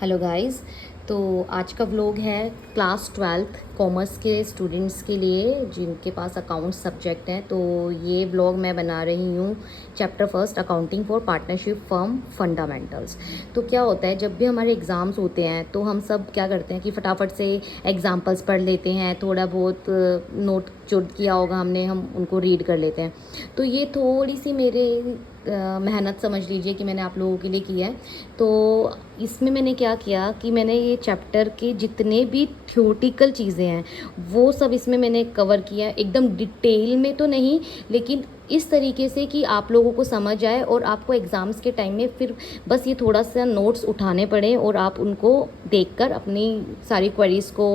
Hello guys. तो आज का व्लॉग है क्लास 12th कॉमर्स के स्टूडेंट्स के लिए जिनके पास अकाउंट सब्जेक्ट हैं। तो ये व्लॉग मैं बना रही हूँ chapter first accounting for partnership firm fundamentals. तो क्या होता है, जब भी हमारे एग्ज़ाम्स होते हैं तो हम सब क्या करते हैं कि फटाफट से एग्जाम्पल्स पढ़ लेते हैं, थोड़ा बहुत नोट जो किया होगा हमने हम उनको रीड कर लेते हैं। तो ये थोड़ी सी मेरे मेहनत समझ लीजिए कि मैंने आप लोगों के लिए किया है। तो इसमें मैंने क्या किया कि मैंने ये चैप्टर के जितने भी थ्योरेटिकल चीज़ें हैं वो सब इसमें मैंने कवर किया है, एकदम डिटेल में तो नहीं, लेकिन इस तरीके से कि आप लोगों को समझ आए और आपको एग्ज़ाम्स के टाइम में फिर बस ये थोड़ा सा नोट्स उठाने पड़े और आप उनको देखकर अपनी सारी क्वेरीज़ को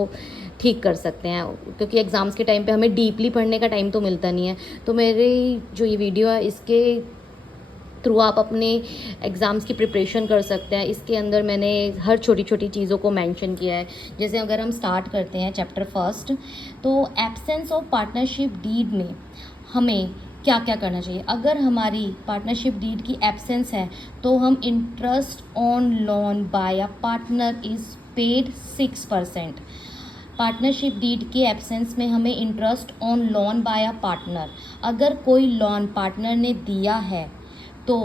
ठीक कर सकते हैं, क्योंकि एग्ज़ाम्स के टाइम पे हमें डीपली पढ़ने का टाइम तो मिलता नहीं है। तो मेरी जो ये वीडियो है इसके थ्रू आप अपने एग्ज़ाम्स की प्रिपरेशन कर सकते हैं। इसके अंदर मैंने हर छोटी छोटी चीज़ों को मेंशन किया है। जैसे अगर हम स्टार्ट करते हैं चैप्टर फर्स्ट, तो एब्सेंस ऑफ पार्टनरशिप डीड में हमें क्या क्या करना चाहिए। अगर हमारी पार्टनरशिप डीड की एब्सेंस है तो हम interest on loan by a partner is paid 6%। Partnership deed के एब्सेंस में हमें interest on loan by a partner, अगर कोई लोन पार्टनर ने दिया है तो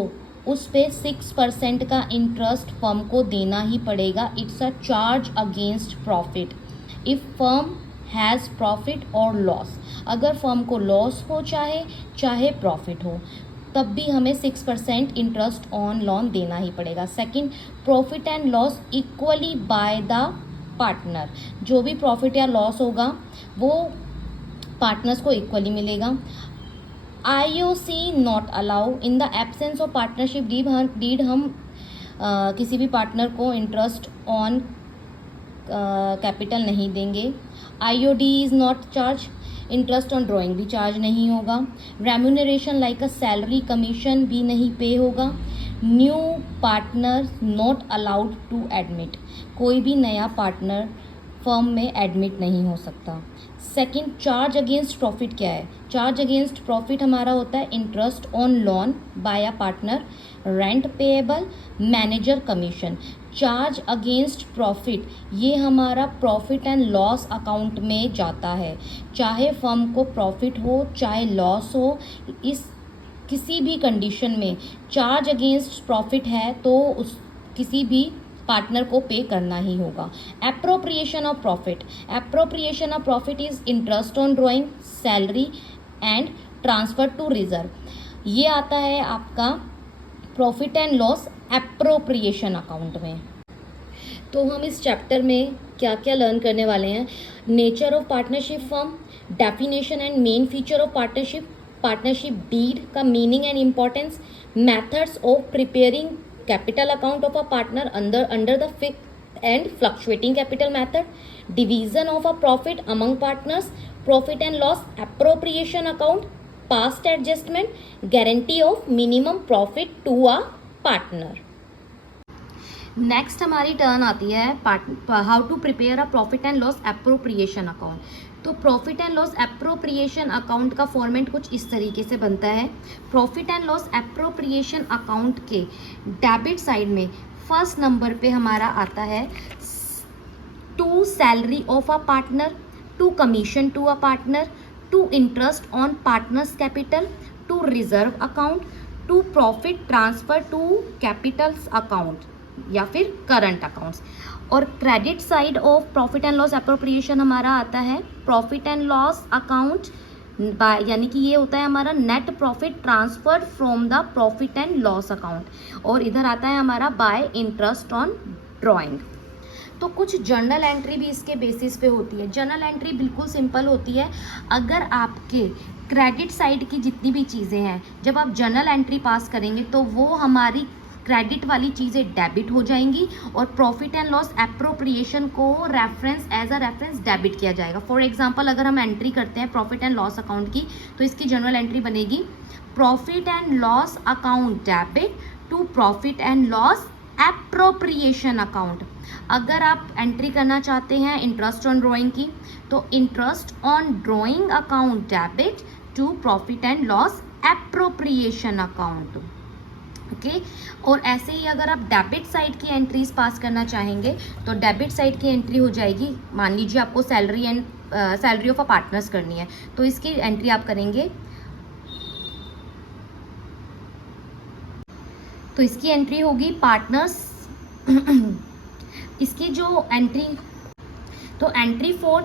उस पे 6% का इंटरेस्ट फर्म को देना ही पड़ेगा। It's a charge against profit if firm has profit और लॉस। अगर फर्म को लॉस हो चाहे प्रॉफिट हो, तब भी हमें 6% इंटरेस्ट ऑन लोन देना ही पड़ेगा। Second, profit and loss equally by the partner. जो भी प्रॉफिट या लॉस होगा वो पार्टनर्स को इक्वली मिलेगा। IOC not allow in the absence of partnership deed हम किसी भी पार्टनर को इंटरेस्ट ऑन कैपिटल नहीं देंगे। IOD is not charge, interest on drawing भी चार्ज नहीं होगा। Remuneration like a salary commission भी नहीं पे होगा। New partner not allowed to admit, कोई भी नया पार्टनर फर्म में एडमिट नहीं हो सकता। सेकंड, चार्ज अगेंस्ट प्रॉफिट क्या है। चार्ज अगेंस्ट प्रॉफिट हमारा होता है interest on loan by a partner, rent payable, manager commission. Charge against profit ये हमारा प्रॉफिट एंड लॉस अकाउंट में जाता है। चाहे फर्म को प्रॉफिट हो चाहे लॉस हो, इस किसी भी कंडीशन में चार्ज अगेंस्ट प्रॉफिट है तो उस किसी भी पार्टनर को पे करना ही होगा। Appropriation of profit, appropriation of profit is interest on drawing, salary and transfer to reserve. ये आता है आपका profit and loss appropriation account में। तो हम इस चैप्टर में क्या क्या लर्न करने वाले हैं। Nature of partnership firm, definition and main feature of partnership, partnership deed का meaning and importance, methods of preparing capital account of a partner under the fixed and fluctuating capital method, division of a profit among partners, profit and loss appropriation account, past adjustment, guarantee of minimum profit to a partner। Next हमारी turn आती है how to prepare a profit and loss appropriation account. तो profit and loss appropriation account का format कुछ इस तरीके से बनता है। Profit and loss appropriation account के डेबिट साइड में फर्स्ट नंबर पे हमारा आता है to salary of a partner, to commission to a partner, to interest on partners capital, to reserve account, to profit transfer to Capitals account या फिर current accounts. और credit side of profit and loss appropriation हमारा आता है profit and loss account by, यानी कि ये होता है हमारा net profit transfer from the profit and loss account, और इधर आता है हमारा बाय इंटरेस्ट ऑन ड्राइंग। तो कुछ जर्नल एंट्री भी इसके बेसिस पे होती है। जर्नल एंट्री बिल्कुल सिंपल होती है। अगर आपके क्रेडिट साइड की जितनी भी चीज़ें हैं जब आप जर्नल एंट्री पास करेंगे तो वो हमारी क्रेडिट वाली चीज़ें डेबिट हो जाएंगी और प्रॉफिट एंड लॉस एप्रोप्रिएशन को reference as a reference debit किया जाएगा। फॉर एग्जांपल अगर हम एंट्री करते हैं प्रॉफिट एंड लॉस अकाउंट की, तो इसकी जनरल एंट्री बनेगी profit and loss account debit to profit and loss appropriation account. अगर आप एंट्री करना चाहते हैं इंटरेस्ट ऑन ड्राइंग की, तो interest on drawing account debit to profit and loss appropriation account. Okay. और ऐसे ही अगर आप डेबिट साइड की एंट्रीज पास करना चाहेंगे तो डेबिट साइड की एंट्री हो जाएगी, मान लीजिए आपको सैलरी ऑफ अ पार्टनर्स करनी है तो इसकी एंट्री आप करेंगे, तो इसकी एंट्री होगी पार्टनर्स इसकी जो एंट्री, तो एंट्री फॉर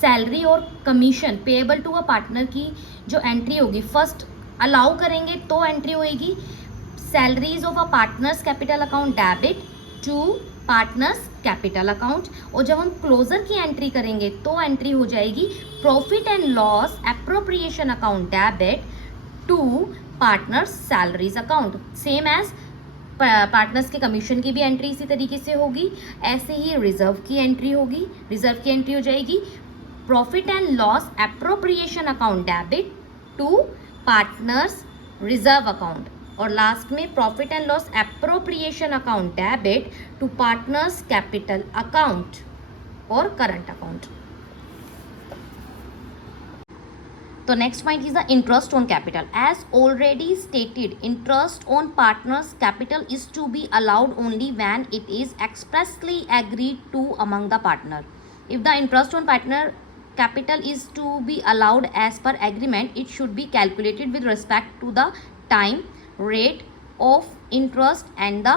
सैलरी और commission payable to a partner की जो एंट्री होगी, फर्स्ट अलाउ करेंगे तो एंट्री होएगी salaries of a partners capital account debit to partners capital account, और जब हम क्लोजर की एंट्री करेंगे तो एंट्री हो जाएगी profit and loss appropriation account debit to partners salaries account. Same as partners के कमीशन की भी एंट्री इसी तरीके से होगी। ऐसे ही रिजर्व की एंट्री होगी, रिजर्व की एंट्री हो जाएगी profit and loss appropriation account debit to partners reserve account, और लास्ट में profit and loss appropriation account debit to partners capital account और करंट अकाउंट। तो next point is the interest on capital. As already stated, interest on partners capital is to be allowed only when it is expressly agreed to among the partner. If the interest on partner capital is to be allowed as per agreement, it should be calculated with respect to the time, rate of interest and the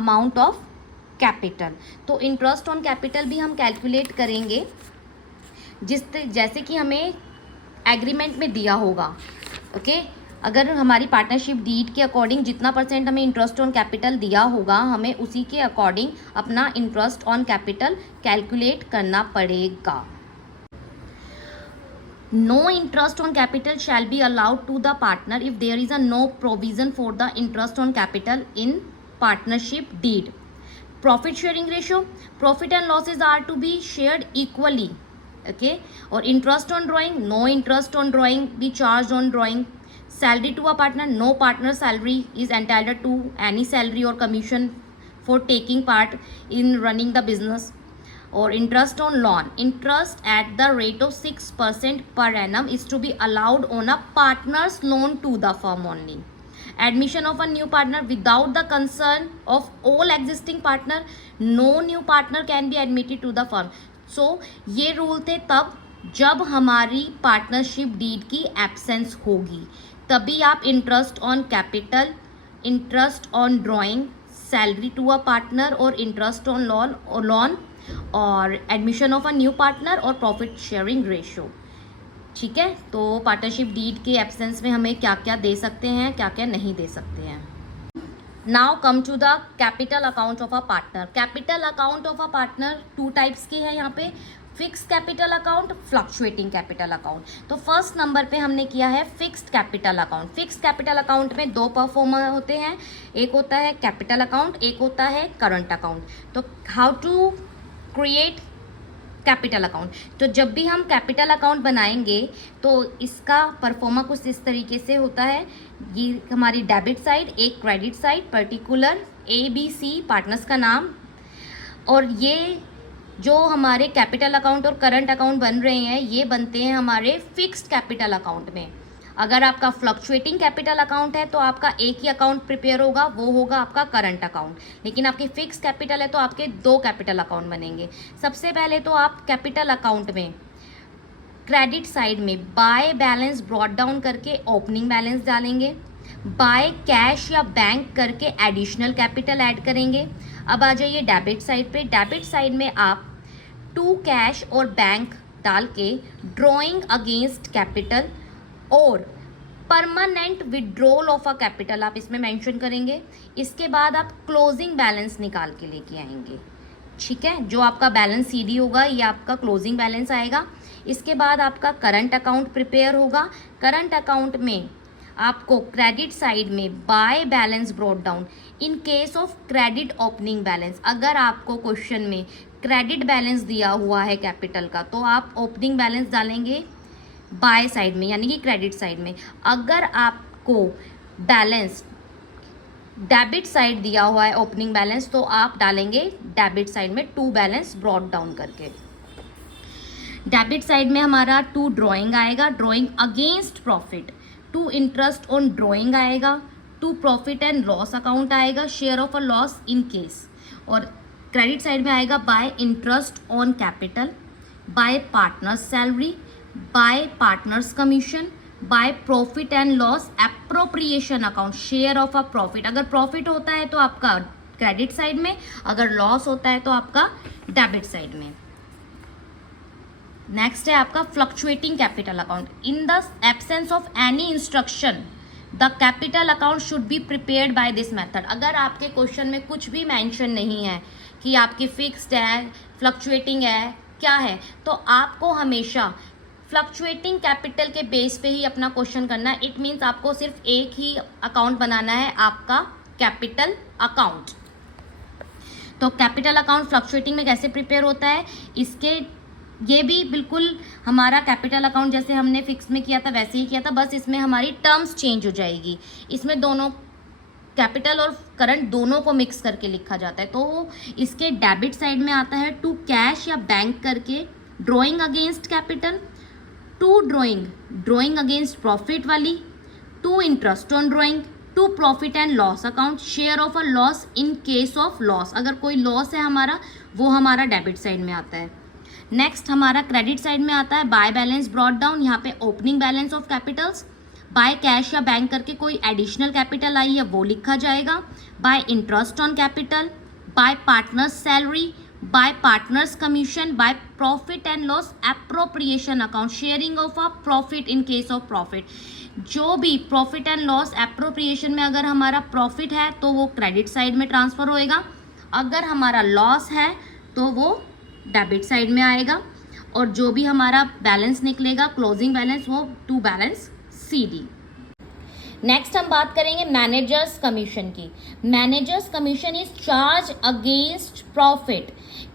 amount of capital। तो interest on capital भी हम calculate करेंगे जैसे कि हमें agreement में दिया होगा। ओके अगर हमारी पार्टनरशिप डीड के अकॉर्डिंग जितना परसेंट हमें इंटरेस्ट ऑन कैपिटल दिया होगा, हमें उसी के अकॉर्डिंग अपना इंटरेस्ट ऑन कैपिटल कैलकुलेट करना पड़ेगा। No interest on capital shall be allowed to the partner if there is a no provision for the interest on capital in partnership deed। Profit sharing ratio, profit and losses are to be shared equally। Okay, और interest on drawing, no interest on drawing be charged on drawing। Salary to a partner, no partner salary is entitled to any salary or commission for taking part in running the business। और interest on loan, interest at the rate of 6% per annum is to be allowed on a partners loan to the firm only. Admission of a new partner without the concern of all existing partner, no new partner can be admitted to the firm. So ये rule थे तब जब हमारी partnership deed की absence होगी, तभी आप interest on capital, interest on drawing, salary to a partner और इंटरेस्ट ऑन लोन और admission of a new partner और प्रॉफिट शेयरिंग रेशियो। ठीक है, तो पार्टनरशिप डीड के एब्सेंस में हमें क्या क्या दे सकते हैं, क्या क्या नहीं दे सकते हैं। Now come to the capital account of a partner. Capital account of a partner two types के हैं यहाँ पे, fix capital account, fluctuating capital account. तो फर्स्ट नंबर पे हमने किया है फिक्स्ड कैपिटल अकाउंट। फिक्स्ड कैपिटल अकाउंट में दो परफॉर्मर होते हैं, एक होता है कैपिटल अकाउंट, एक होता है करंट अकाउंट। तो how to create capital account, तो जब भी हम कैपिटल अकाउंट बनाएंगे तो इसका परफॉर्मा कुछ इस तरीके से होता है। ये हमारी डेबिट साइड, एक credit side, particular ABC partners का नाम, और ये जो हमारे कैपिटल अकाउंट और करंट अकाउंट बन रहे हैं ये बनते हैं हमारे फिक्स्ड कैपिटल अकाउंट में। अगर आपका फ्लक्चुएटिंग कैपिटल अकाउंट है तो आपका एक ही अकाउंट प्रिपेयर होगा, वो होगा आपका करंट अकाउंट। लेकिन आपकी फिक्स कैपिटल है तो आपके दो कैपिटल अकाउंट बनेंगे। सबसे पहले तो आप कैपिटल अकाउंट में क्रेडिट साइड में बाय बैलेंस ब्रॉट डाउन करके ओपनिंग बैलेंस डालेंगे, बाय कैश या बैंक करके एडिशनल कैपिटल ऐड करेंगे। अब आ जाइए डेबिट साइड पे। डेबिट साइड में आप टू कैश और बैंक डाल के ड्रॉइंग अगेंस्ट कैपिटल और permanent withdrawal of a capital आप इसमें मेंशन करेंगे। इसके बाद आप क्लोजिंग बैलेंस निकाल के लेके आएंगे। ठीक है, जो आपका बैलेंस CD होगा ये आपका क्लोजिंग बैलेंस आएगा। इसके बाद आपका करंट अकाउंट प्रिपेयर होगा। करंट अकाउंट में आपको क्रेडिट साइड में by balance brought down in case of credit opening balance. अगर आपको क्वेश्चन में क्रेडिट बैलेंस दिया हुआ है कैपिटल का तो आप ओपनिंग बैलेंस डालेंगे बाय साइड में यानी कि क्रेडिट साइड में। अगर आपको बैलेंस डेबिट साइड दिया हुआ है ओपनिंग बैलेंस तो आप डालेंगे डेबिट साइड में टू बैलेंस ब्रॉट डाउन करके। डेबिट साइड में हमारा टू ड्रॉइंग आएगा, drawing against profit, to interest on drawing आएगा, to profit and loss account आएगा, share of a loss in case, और क्रेडिट साइड में आएगा by interest on capital, by partners salary, by partners commission, by profit and loss appropriation account, share of a profit. अगर profit होता है तो आपका credit side में, अगर लॉस होता है तो आपका डेबिट साइड में। नेक्स्ट है आपका fluctuating capital account. In the absence of any instruction the capital account should be prepared by this method. अगर आपके क्वेश्चन में कुछ भी मेंशन नहीं है कि आपकी फिक्स्ड है, फ्लक्चुएटिंग है, क्या है, तो आपको हमेशा फ्लक्चुएटिंग कैपिटल के बेस पे ही अपना क्वेश्चन करना है। इट मीन्स आपको सिर्फ एक ही अकाउंट बनाना है, आपका कैपिटल अकाउंट। तो कैपिटल अकाउंट फ्लक्चुएटिंग में कैसे प्रिपेयर होता है, इसके ये भी बिल्कुल हमारा कैपिटल अकाउंट जैसे हमने फिक्स में किया था वैसे ही किया था, बस इसमें हमारी टर्म्स चेंज हो जाएगी। इसमें दोनों कैपिटल और करंट दोनों को मिक्स करके लिखा जाता है। तो इसके डेबिट साइड में आता है टू कैश या बैंक करके, drawing against capital, to drawing against profit वाली, to interest on drawing, to profit and loss account, share of a loss in case of loss. अगर कोई लॉस है हमारा, वो हमारा डेबिट साइड में आता है। नेक्स्ट हमारा क्रेडिट साइड में आता है बाय बैलेंस ब्रॉट डाउन, यहाँ पे opening balance of Capitals, by cash या बैंक करके कोई एडिशनल कैपिटल आई है वो लिखा जाएगा, bye interest on capital, by partners salary, by partners commission, by profit and loss appropriation account, sharing of a profit in case of profit. जो भी profit and loss appropriation में अगर हमारा profit है तो वो क्रेडिट साइड में transfer होएगा, अगर हमारा लॉस है तो वो डेबिट साइड में आएगा, और जो भी हमारा बैलेंस निकलेगा क्लोजिंग बैलेंस वो टू बैलेंस CD। नेक्स्ट हम बात करेंगे मैनेजर्स कमीशन की। Managers commission is charge against profit,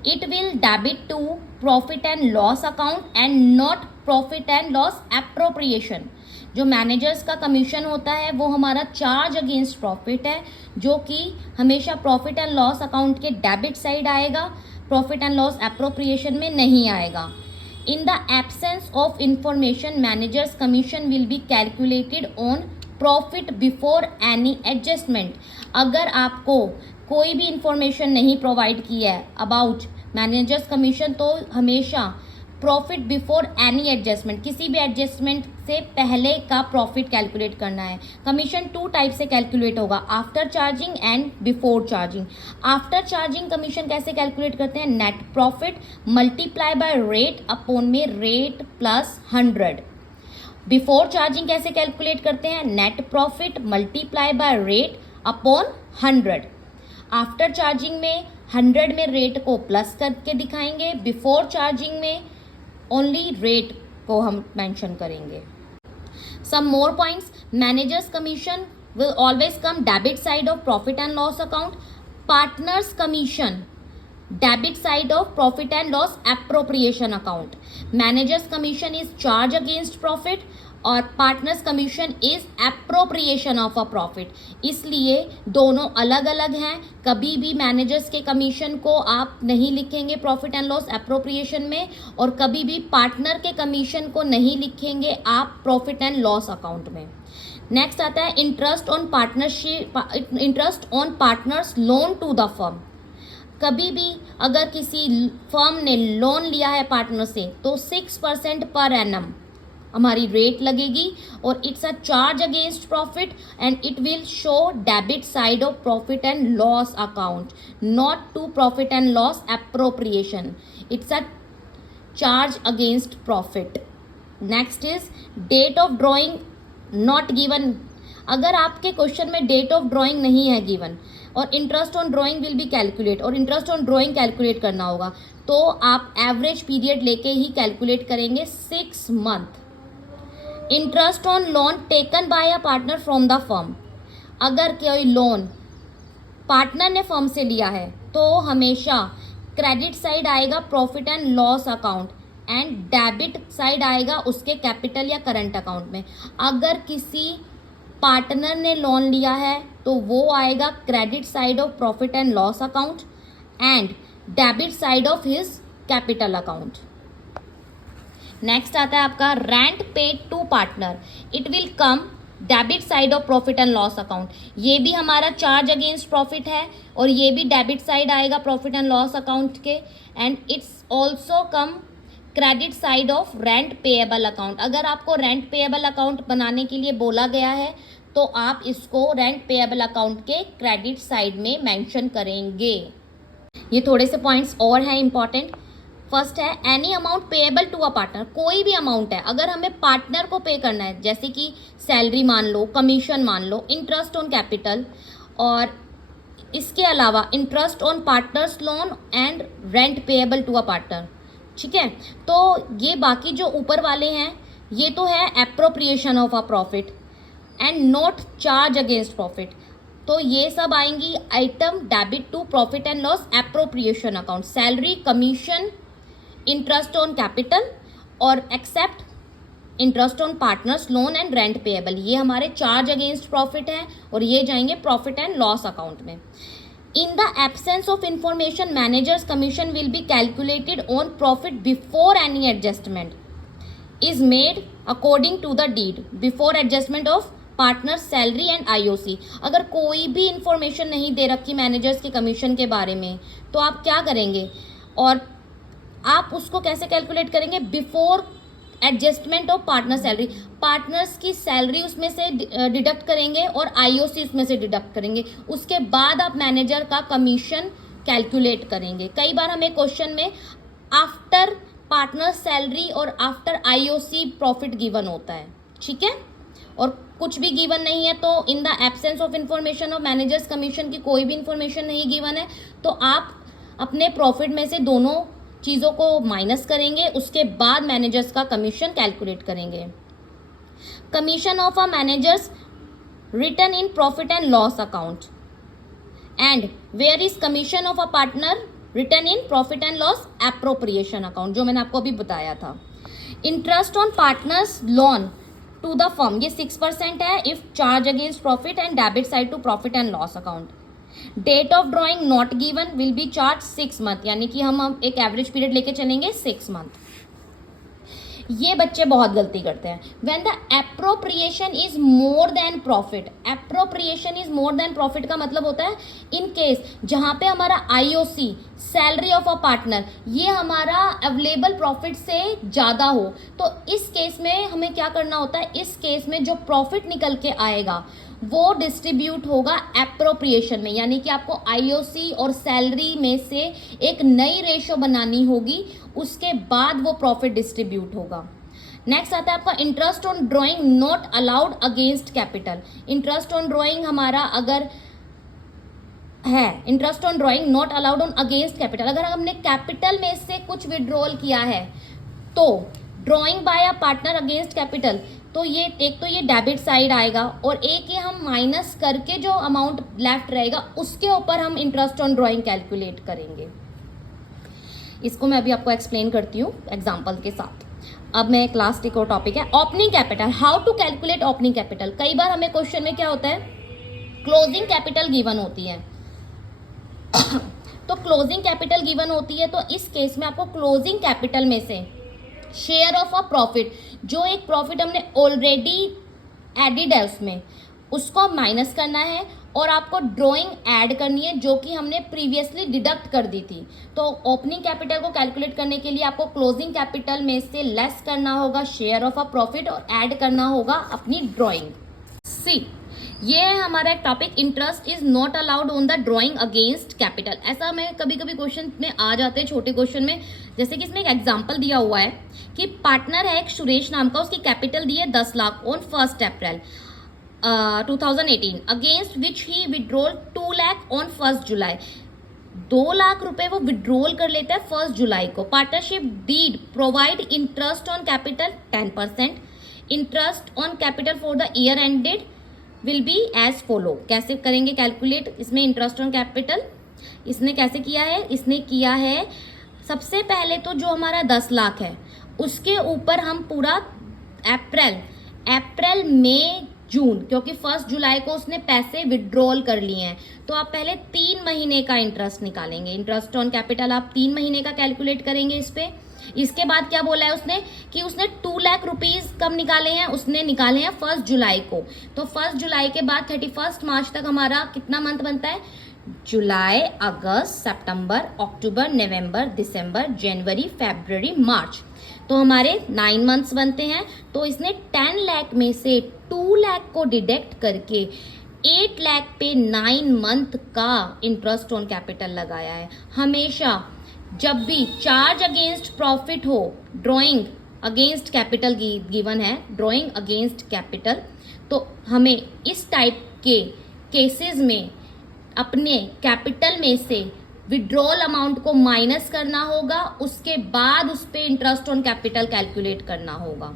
it will debit to profit and loss account and not profit and loss appropriation. जो मैनेजर्स का कमीशन होता है वो हमारा चार्ज अगेंस्ट प्रॉफिट है, जो कि हमेशा प्रॉफिट एंड लॉस अकाउंट के डेबिट साइड आएगा, प्रॉफिट एंड लॉस एप्रोप्रिएशन में नहीं आएगा। इन the absence of information managers commission will be calculated on profit before any adjustment. अगर आपको कोई भी इंफॉर्मेशन नहीं प्रोवाइड की है अबाउट मैनेजर्स कमीशन, तो हमेशा प्रॉफिट बिफोर एनी एडजस्टमेंट, किसी भी एडजस्टमेंट से पहले का प्रॉफिट कैलकुलेट करना है। कमीशन 2 टाइप से कैलकुलेट होगा, after charging and before charging. After charging commission कैसे कैलकुलेट करते हैं, net profit multiply by rate upon में रेट प्लस 100। बिफोर चार्जिंग कैसे कैलकुलेट करते हैं, net profit multiply by rate upon 100। After charging में 100 में रेट को प्लस करके दिखाएंगे, बिफोर चार्जिंग में ओनली रेट को हम मेंशन करेंगे। Some more points, managers commission will always come debit side of profit and loss account, partners commission debit side of profit and loss appropriation account, managers commission is charge against profit और partners commission is appropriation of a profit. इसलिए दोनों अलग अलग हैं। कभी भी managers के commission को आप नहीं लिखेंगे प्रॉफिट एंड लॉस एप्रोप्रिएशन में, और कभी भी पार्टनर के कमीशन को नहीं लिखेंगे आप प्रॉफिट एंड लॉस अकाउंट में। नेक्स्ट आता है interest on partnership, interest on partners loan to the firm. कभी भी अगर किसी फर्म ने लोन लिया है पार्टनर से तो 6% पर एनम हमारी रेट लगेगी, और it's a charge against profit and it will show debit side of profit and loss account, not to profit and loss appropriation. It's a charge against profit. Next is date of drawing not given. अगर आपके question में date of drawing नहीं है given और interest on drawing will be calculate, और interest on drawing calculate करना होगा, तो आप एवरेज पीरियड लेके ही कैलकुलेट करेंगे 6 month. Interest on loan taken by a partner from the firm. अगर कोई लोन पार्टनर ने फर्म से लिया है तो हमेशा क्रेडिट साइड आएगा profit and loss account and debit side आएगा उसके कैपिटल या करंट अकाउंट में। अगर किसी पार्टनर ने लोन लिया है तो वो आएगा credit side of profit and loss account and debit side of his capital account. Next आता है आपका rent paid to partner. It will come debit side of profit and loss account, ये भी हमारा चार्ज अगेंस्ट प्रॉफिट है और ये भी डेबिट साइड आएगा प्रॉफिट एंड लॉस अकाउंट के। And it's also come credit side of rent payable account. अगर आपको रेंट पेएबल अकाउंट बनाने के लिए बोला गया है तो आप इसको रेंट पेएबल अकाउंट के क्रेडिट साइड में मेंशन करेंगे। ये थोड़े से पॉइंट्स और हैं इंपॉर्टेंट। फर्स्ट है any amount payable to a partner, कोई भी अमाउंट है अगर हमें पार्टनर को पे करना है, जैसे कि सैलरी मान लो, कमीशन मान लो, इंटरेस्ट ऑन कैपिटल, और इसके अलावा interest on partners loan and rent payable to a partner, ठीक है। तो ये बाकी जो ऊपर वाले हैं ये तो है appropriation of a profit and not charge against profit, तो ये सब आएंगी item debit to profit and loss appropriation account, salary, commission, interest on capital और except interest on partners loan and rent payable, ये हमारे चार्ज अगेंस्ट प्रॉफिट हैं और ये जाएंगे प्रॉफिट एंड लॉस अकाउंट में। In the absence of information managers commission will be calculated on profit before any adjustment is made according to the deed before adjustment of partner salary and IOC. अगर कोई भी information नहीं दे रखी managers के commission के बारे में तो आप क्या करेंगे और आप उसको कैसे कैलकुलेट करेंगे? Before adjustment of partner salary, partners की सैलरी उसमें से डिडक्ट करेंगे और आईओसी उसमें से डिडक्ट करेंगे, उसके बाद आप मैनेजर का कमीशन कैलकुलेट करेंगे। कई बार हमें क्वेश्चन में आफ्टर पार्टनर सैलरी और आफ्टर आईओसी प्रॉफिट गिवन होता है, ठीक है, और कुछ भी गिवन नहीं है तो इन the absence of information of managers commission की कोई भी इंफॉर्मेशन नहीं गिवन है तो आप अपने प्रॉफिट में से दोनों चीज़ों को माइनस करेंगे, उसके बाद मैनेजर्स का कमीशन कैलकुलेट करेंगे। Commission of a managers return in profit and loss account and where is commission of a partner return in profit and loss appropriation account, जो मैंने आपको अभी बताया था। Interest on partners loan to the firm, ये 6% है if charge against profit and debit side to profit and loss account. Date of drawing not given will be charge 6 month, यानी कि हम एक एवरेज पीरियड लेके चलेंगे 6 मंथ। ये बच्चे बहुत गलती करते हैं। When the appropriation is more than profit, appropriation is more than profit का मतलब होता है इन केस जहां पे हमारा IOC salary of a partner ये हमारा अवेलेबल प्रॉफिट से ज़्यादा हो, तो इस केस में हमें क्या करना होता है? इस केस में जो प्रॉफिट निकल के आएगा वो डिस्ट्रीब्यूट होगा एप्रोप्रिएशन में, यानी कि आपको आईओसी और सैलरी में से एक नई रेशो बनानी होगी, उसके बाद वो प्रॉफिट डिस्ट्रीब्यूट होगा। नेक्स्ट आता है आपका interest on drawing not allowed against capital. Interest on drawing हमारा अगर है, interest on drawing not allowed on against capital, अगर हमने कैपिटल में से कुछ विड्रॉल किया है तो drawing bye a partner against capital, तो ये एक तो ये डेबिट साइड आएगा और एक ये हम माइनस करके जो अमाउंट लेफ्ट रहेगा उसके ऊपर हम इंटरेस्ट ऑन ड्रॉइंग कैलकुलेट करेंगे। इसको मैं अभी आपको एक्सप्लेन करती हूँ एग्जांपल के साथ। अब मैं लास्ट एक और टॉपिक है opening capital, how to calculate opening capital. कई बार हमें क्वेश्चन में क्या होता है, क्लोजिंग कैपिटल गिवन होती है तो क्लोजिंग कैपिटल गिवन होती है तो इस केस में आपको क्लोजिंग कैपिटल में से शेयर ऑफ अ प्रॉफिट, जो एक प्रॉफिट हमने ऑलरेडी एडिड है उसमें, उसको माइनस करना है और आपको ड्राइंग ऐड करनी है जो कि हमने प्रीवियसली डिडक्ट कर दी थी। तो ओपनिंग कैपिटल को कैलकुलेट करने के लिए आपको क्लोजिंग कैपिटल में से लेस करना होगा शेयर ऑफ अ प्रॉफिट और ऐड करना होगा अपनी ड्राइंग। सी, ये है हमारा एक topic, interest is not allowed on the drawing against capital. ऐसा हमें कभी कभी क्वेश्चन में आ जाते हैं, छोटे क्वेश्चन में, जैसे कि इसमें एक एग्जांपल दिया हुआ है कि पार्टनर है एक सुरेश नाम का, उसकी कैपिटल दी है 10 lakh on 1 April 2018 against which he withdrawal 2 lakh on 1 July. 2 lakh रुपए वो विड्रॉल कर लेता है 1 जुलाई को। Partnership deed provide interest on capital 10%, interest on capital for the year ended will be as follow. कैसे करेंगे कैलकुलेट इसमें इंटरेस्ट ऑन कैपिटल? इसने कैसे किया है, इसने किया है सबसे पहले तो जो हमारा 10 लाख है उसके ऊपर हम पूरा अप्रैल मई जून, क्योंकि 1 जुलाई को उसने पैसे विड्रॉल कर लिए हैं, तो आप पहले 3 महीने का इंटरेस्ट निकालेंगे। इंटरेस्ट ऑन कैपिटल आप 3 महीने का कैलकुलेट करेंगे इस पे, इसके बाद क्या बोला है उसने कि उसने 2 लाख रुपीज कब निकाले हैं, उसने निकाले हैं 1 जुलाई को। तो 1 जुलाई के बाद 31 मार्च तक हमारा कितना मंथ बनता है, जुलाई, अगस्त, सितंबर, अक्टूबर, नवंबर, दिसंबर, जनवरी, फरवरी, मार्च। तो हमारे 9 मंथ्स बनते हैं। तो इसने 10 लाख में से 2 लाख को डिडक्ट करके 8 लाख पे 9 मंथ का इंटरेस्ट ऑन कैपिटल लगाया है। हमेशा जब भी चार्ज अगेंस्ट प्रॉफिट हो, ड्रॉइंग अगेंस्ट कैपिटल गिवन है, ड्रॉइंग अगेंस्ट कैपिटल, तो हमें इस टाइप के केसेस में अपने कैपिटल में से विड्रॉल अमाउंट को माइनस करना होगा, उसके बाद उस पर इंटरेस्ट ऑन कैपिटल कैलकुलेट करना होगा।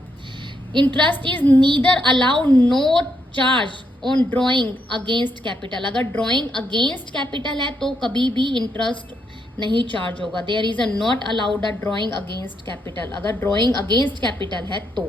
Interest is neither allowed, no charge on drawing against capital. अगर ड्रॉइंग अगेंस्ट कैपिटल है तो कभी भी इंटरेस्ट नहीं चार्ज होगा। There is a not allowed a drawing against capital, अगर ड्रॉइंग अगेंस्ट कैपिटल है तो।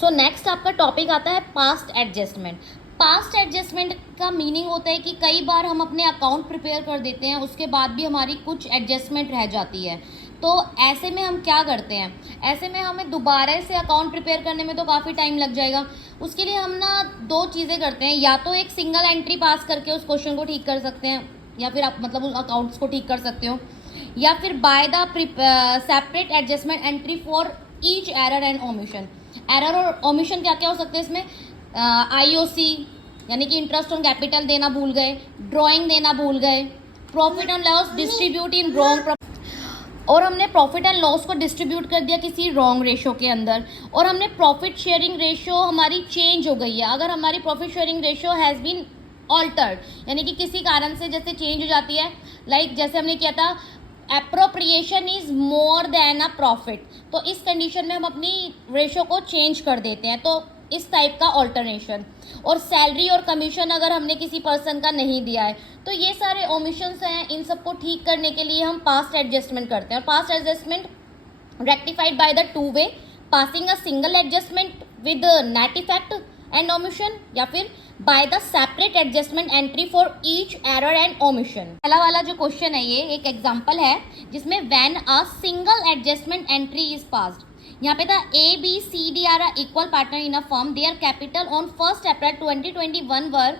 सो नेक्स्ट आपका टॉपिक आता है पास्ट एडजस्टमेंट। पास्ट एडजस्टमेंट का मीनिंग होता है कि कई बार हम अपने अकाउंट प्रिपेयर कर देते हैं, उसके बाद भी हमारी कुछ एडजस्टमेंट रह जाती है। तो ऐसे में हम क्या करते हैं, ऐसे में हमें दोबारा से अकाउंट प्रिपेयर करने में तो काफ़ी टाइम लग जाएगा। उसके लिए हम ना 2 चीज़ें करते हैं, या तो एक सिंगल एंट्री पास करके उस क्वेश्चन को ठीक कर सकते हैं, या फिर आप मतलब उस अकाउंट्स को ठीक कर सकते हो, या फिर by the separate adjustment entry for each error and omission. Error और ओमिशन क्या क्या हो सकते हैं इसमें, आईओसी यानी कि इंटरेस्ट ऑन कैपिटल देना भूल गए, ड्राइंग देना भूल गए, profit and loss distribute in wrong, और हमने प्रॉफिट एंड लॉस को डिस्ट्रीब्यूट कर दिया किसी रॉन्ग रेशो के अंदर, और हमने प्रॉफिट शेयरिंग रेशो हमारी चेंज हो गई है। अगर हमारी profit sharing ratio has been altered यानी कि किसी कारण से जैसे चेंज हो जाती है, लाइक जैसे हमने किया था appropriation is more than a profit, तो इस कंडीशन में हम अपनी रेशो को चेंज कर देते हैं, तो इस टाइप का ऑल्टरनेशन। और सैलरी और कमीशन अगर हमने किसी पर्सन का नहीं दिया है, तो ये सारे ओमिशंस हैं, इन सबको ठीक करने के लिए हम पास्ट एडजस्टमेंट करते हैं। और past adjustment rectified by the 2 way, passing a single adjustment with net effect and omission, या फिर by the separate adjustment entry for each error and omission. पहला वाला जो क्वेश्चन है ये एक एग्जांपल है जिसमें when a single adjustment entry is passed, यहाँ पे था A B C D are equal partner in a firm, their capital on 1 April 2021 were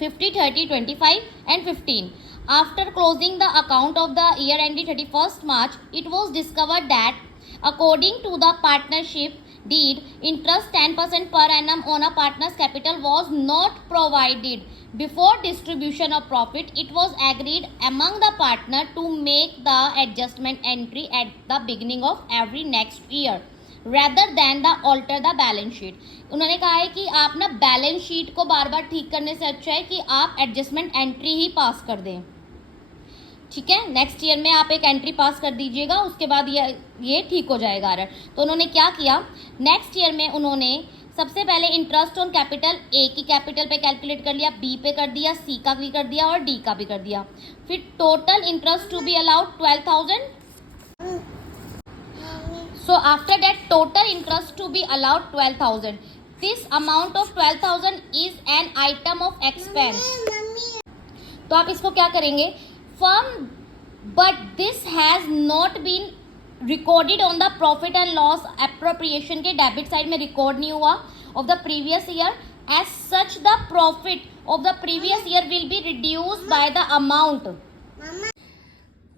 50, 30, 25 and 15. After closing the account of the year ending 31st March, it was discovered that according to the partnership deed, interest 10% per annum on a partner's capital was not provided. Before distribution of profit, it was agreed among the partner to make the adjustment entry at the beginning of every next year rather than the alter the balance sheet. उन्होंने कहा है कि आप ना balance sheet को बार बार ठीक करने से अच्छा है कि आप एडजस्टमेंट एंट्री ही पास कर दें। ठीक है, नेक्स्ट ईयर में आप एक एंट्री पास कर दीजिएगा, उसके बाद ये ठीक हो जाएगा एरर। तो उन्होंने क्या किया, नेक्स्ट ईयर में उन्होंने सबसे पहले इंटरेस्ट ऑन कैपिटल ए की कैपिटल पे कैलकुलेट कर लिया, बी पे कर दिया, सी का भी कर दिया और डी का भी कर दिया। फिर total interest to be allowed 12,000। So after that total interest to be allowed 12,000. This amount of 12,000 is an item of expense. तो आप इसको क्या करेंगे, firm but this has not been recorded on the profit and loss appropriation के debit side में record नहीं हुआ of the previous year. As such the profit of the previous year will be reduced by the amount.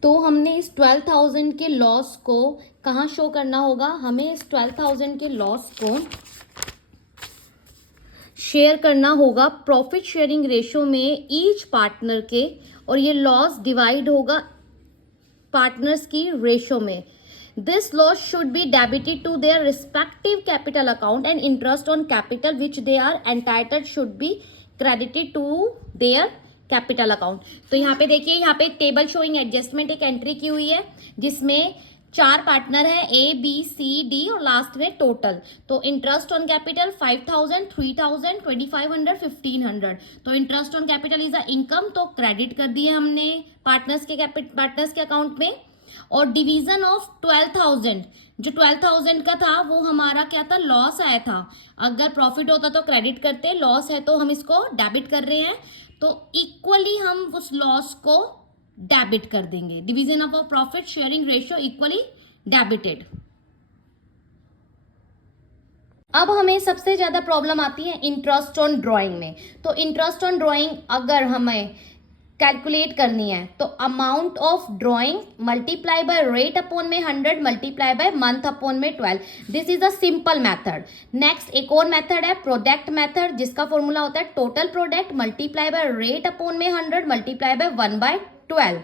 तो हमने इस 12,000 के loss को कहाँ शो करना होगा, हमें इस 12,000 के लॉस को शेयर करना होगा प्रॉफिट शेयरिंग रेशो में ईच पार्टनर के, और ये लॉस डिवाइड होगा पार्टनर्स की रेशो में। This loss should be debited to their respective capital account and interest on capital which they are entitled should be credited to their capital account. तो यहाँ पे देखिए, यहाँ पे टेबल शोइंग एडजस्टमेंट एक एंट्री की हुई है जिसमें 4 पार्टनर है ए बी सी डी और लास्ट में टोटल। तो इंटरेस्ट ऑन कैपिटल 5,000, 3,000, 2,500, 1,500। तो interest on capital is a income, तो क्रेडिट कर दिए हमने पार्टनर्स के अकाउंट में। और डिवीजन ऑफ 12,000, जो 12,000 का था वो हमारा क्या था, लॉस आया था। अगर प्रॉफिट होता तो क्रेडिट करते, लॉस है तो हम इसको डेबिट कर रहे हैं, तो इक्वली हम उस लॉस को डेबिट कर देंगे। Division of profit sharing ratio equally debited. अब हमें सबसे ज़्यादा प्रॉब्लम आती है इंटरेस्ट ऑन ड्राइंग में। तो इंटरेस्ट ऑन ड्राइंग अगर हमें कैलकुलेट करनी है तो amount of drawing multiply by rate upon में 100 मल्टीप्लाई बाय मंथ अपॉन में 12। This is a simple method. Next एक और मेथड है प्रोडक्ट मेथड, जिसका फॉर्मूला होता है total product multiply by rate upon में 100 मल्टीप्लाई बाय 1/12।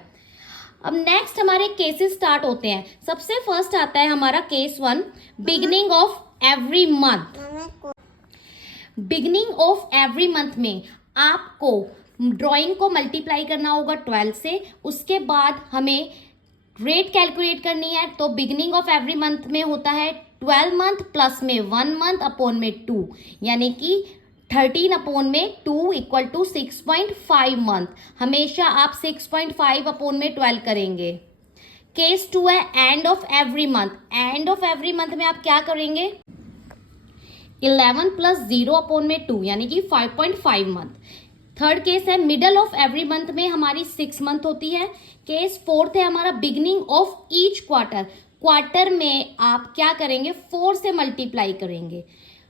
अब नेक्स्ट हमारे केसेस स्टार्ट होते हैं। सबसे फर्स्ट आता है हमारा case 1, beginning of every month. Beginning of every month में आपको ड्राइंग को मल्टीप्लाई करना होगा 12 से, उसके बाद हमें रेट कैलकुलेट करनी है। तो बिगिनिंग ऑफ एवरी मंथ में होता है 12 मंथ प्लस में 1 मंथ अपॉन में 2, यानी कि 13 अपॉन में 2 इक्वल टू 6.5 मंथ। हमेशा आप 6.5 अपॉन में 12 करेंगे। केस 2 है end of every month. End of every month में आप क्या करेंगे, 11 प्लस 0 अपॉन में 2 यानी कि 5.5 मंथ। थर्ड केस है मिडल ऑफ एवरी मंथ में हमारी 6 मंथ होती है। केस फोर्थ है हमारा beginning of each quarter. Quarter में आप क्या करेंगे, 4 से मल्टीप्लाई करेंगे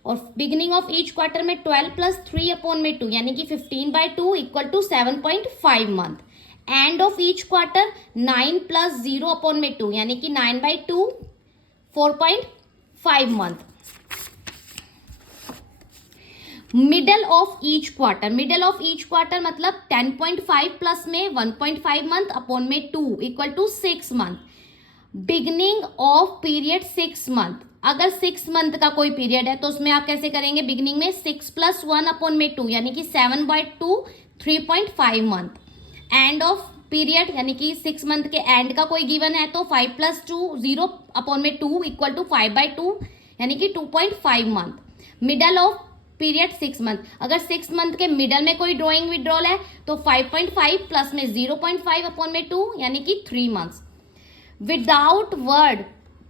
और बिगिनिंग ऑफ ईच क्वार्टर में 12 प्लस 3 अपॉन में 2 यानी कि 15/2 equal to 7.5 month. End of each quarter 9 plus 0 upon में 2 यानी कि 9/2 4.5 month. Middle of each quarter, middle of each quarter मतलब 10.5 प्लस में 1.5 मंथ अपॉन में 2 equal to 6 month. Beginning of period 6 month. अगर 6 मंथ का कोई पीरियड है तो उसमें आप कैसे करेंगे, बिगिनिंग में 6 प्लस 1 अपॉन में 2 यानी कि 7/2 3.5 मंथ। एंड ऑफ पीरियड यानी कि 6 मंथ के एंड का कोई गिवन है तो 5 प्लस 2 0 अपॉन में 2 इक्वल टू 5/2 यानी कि 2.5 month. Middle of period 6 month. अगर 6 मंथ के मिडल में कोई ड्राइंग विड्रॉल है तो 5.5 प्लस में 0.5 अपॉन में 2 यानी कि 3 months. Without word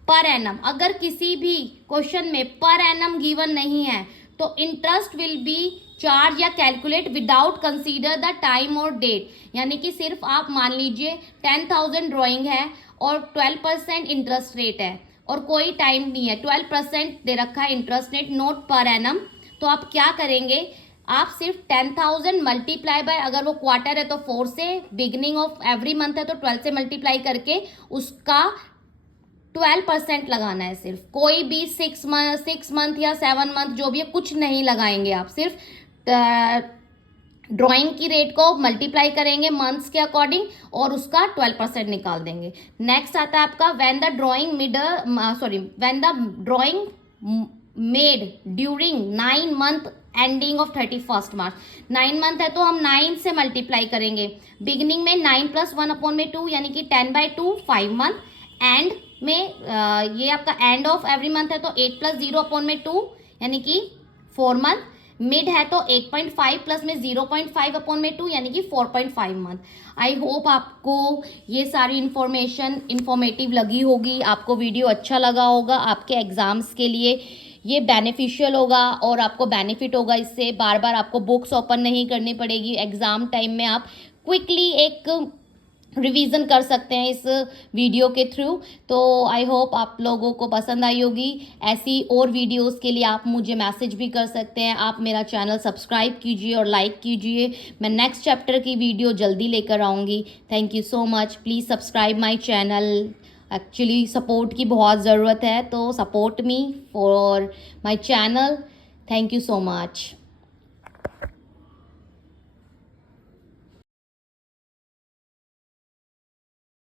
per annum, अगर किसी भी क्वेश्चन में पर एनम गिवन नहीं है तो इंटरेस्ट विल बी चार्ज या calculate without consider the time और डेट। यानी कि सिर्फ आप मान लीजिए 10,000 ड्राइंग है और 12% इंटरेस्ट रेट है और कोई टाइम नहीं है, 12% दे रखा है interest rate, note per annum. तो आप क्या करेंगे, आप सिर्फ 10,000 मल्टीप्लाई बाय, अगर वो क्वार्टर है तो 4 से, बिगिनिंग ऑफ एवरी मंथ है तो 12 से मल्टीप्लाई करके उसका 12% लगाना है। सिर्फ कोई भी 6 मंथ या 7 मंथ जो भी है कुछ नहीं लगाएंगे, आप सिर्फ ड्राइंग की रेट को मल्टीप्लाई करेंगे मंथ्स के अकॉर्डिंग और उसका 12% निकाल देंगे। नेक्स्ट आता है आपका when the drawing made during 9 month ending of 31 March. 9 month है तो हम 9 से मल्टीप्लाई करेंगे। बिगिनिंग में 9 प्लस 1 अपॉन में 2 यानी कि 10/2 5 मंथ। एंड में ये आपका एंड ऑफ एवरी मंथ है तो 8 प्लस 0 अपॉन में 2 यानी कि 4 मंथ। मिड है तो 8.5 प्लस में 0.5 अपॉन में 2 यानी कि 4.5 मंथ। आई होप आपको ये सारी इंफॉर्मेटिव लगी होगी, आपको वीडियो अच्छा लगा होगा, आपके एग्जाम्स के लिए ये बेनिफिशियल होगा और आपको बेनिफिट होगा इससे। बार बार आपको बुक्स ओपन नहीं करनी पड़ेगी, एग्ज़ाम टाइम में आप क्विकली एक रिवीजन कर सकते हैं इस वीडियो के थ्रू। तो आई होप आप लोगों को पसंद आई होगी। ऐसी और वीडियोस के लिए आप मुझे मैसेज भी कर सकते हैं। आप मेरा चैनल सब्सक्राइब कीजिए और लाइक कीजिए। मैं नेक्स्ट चैप्टर की वीडियो जल्दी लेकर आऊँगी। Thank you so much. Please subscribe my channel. Actually support की बहुत ज़रूरत है, तो support me for my channel. Thank you so much.